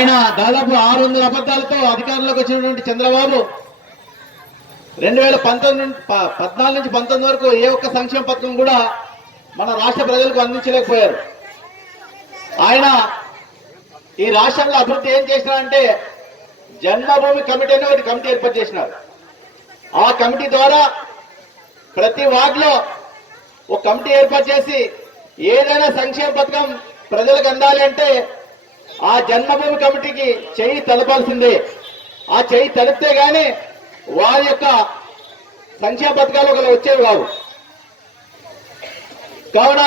ఆయన దాదాపు 600 అబద్ధాలతో అధికారంలోకి వచ్చినటువంటి చంద్రబాబు 2014 నుంచి 19 వరకు ఏ ఒక్క సంక్షేమ పథకం కూడా మన రాష్ట్ర ప్రజలకు అందించలేకపోయారు. ఆయన ఈ రాష్ట్రంలో అభివృద్ధి ఏం చేసినారంటే జన్మభూమి కమిటీ అని ఒకటి కమిటీ ఏర్పాటు చేసినారు. ఆ కమిటీ ద్వారా ప్రతి వార్డులో ఒక కమిటీ ఏర్పాటు చేసి ఏదైనా సంక్షేమ పథకం ప్రజలకు అందాలి అంటే ఆ జన్మభూమి కమిటీకి చెయ్యి తలపాల్సిందే. ఆ చెయ్యి తలిపితే గాని వారి యొక్క సంక్షేమ పథకాలు ఒకరు వచ్చేవి కావు. కావున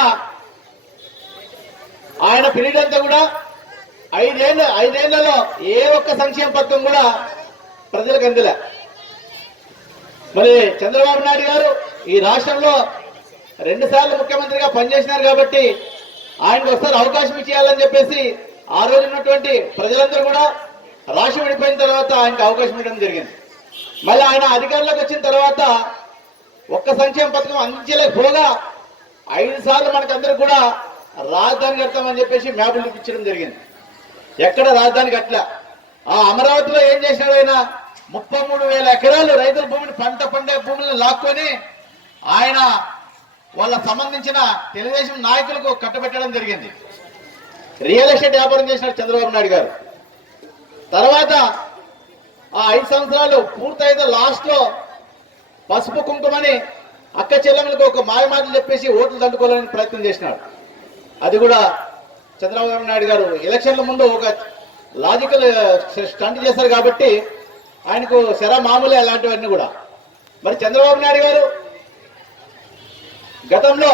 ఆయన పీరియడ్ అంతా కూడా 5 ఏళ్లలో ఏ ఒక్క సంక్షేమ పథకం కూడా ప్రజలకు అందలే. మరి చంద్రబాబు నాయుడు గారు ఈ రాష్ట్రంలో 2 సార్లు ముఖ్యమంత్రిగా పనిచేసినారు కాబట్టి ఆయనకు ఒకసారి అవకాశం ఇచ్చేయాలని చెప్పేసి ఆ రోజు ఉన్నటువంటి ప్రజలందరూ కూడా రాష్ట్రం విడిపోయిన తర్వాత ఆయనకు అవకాశం ఇవ్వడం జరిగింది. మళ్ళీ ఆయన అధికారంలోకి వచ్చిన తర్వాత ఒక్క సంక్షేమ పథకం అందించలేకపోగా 5 సార్లు మనకందరూ కూడా రాజధాని కడతామని చెప్పేసి మ్యాపులు చూపించడం జరిగింది. ఎక్కడ రాజధాని కట్టలే. ఆ అమరావతిలో ఏం చేసినాడు ఆయన 33,000 ఎకరాలు రైతుల భూమిని పండే భూములను లాక్కొని ఆయన వాళ్ళ సంబంధించిన తెలుగుదేశం నాయకులకు కట్టబెట్టడం జరిగింది. రియల్ ఎస్టేట్ వ్యాపారం చేసినాడు చంద్రబాబు నాయుడు గారు. తర్వాత ఆ 5 సంవత్సరాలు పూర్తయితే లాస్ట్ లో పసుపు కుంకుమని అక్క చెల్లెమ్మలకు ఒక మాయమాటలు చెప్పేసి ఓట్లు దండుకోవాలని ప్రయత్నం చేసినాడు. అది కూడా చంద్రబాబు నాయుడు గారు ఎలక్షన్ల ముందు ఒక లాజికల్ స్టంట్ చేశారు కాబట్టి ఆయనకు శర మామూలే అలాంటివన్నీ కూడా. మరి చంద్రబాబు నాయుడు గారు గతంలో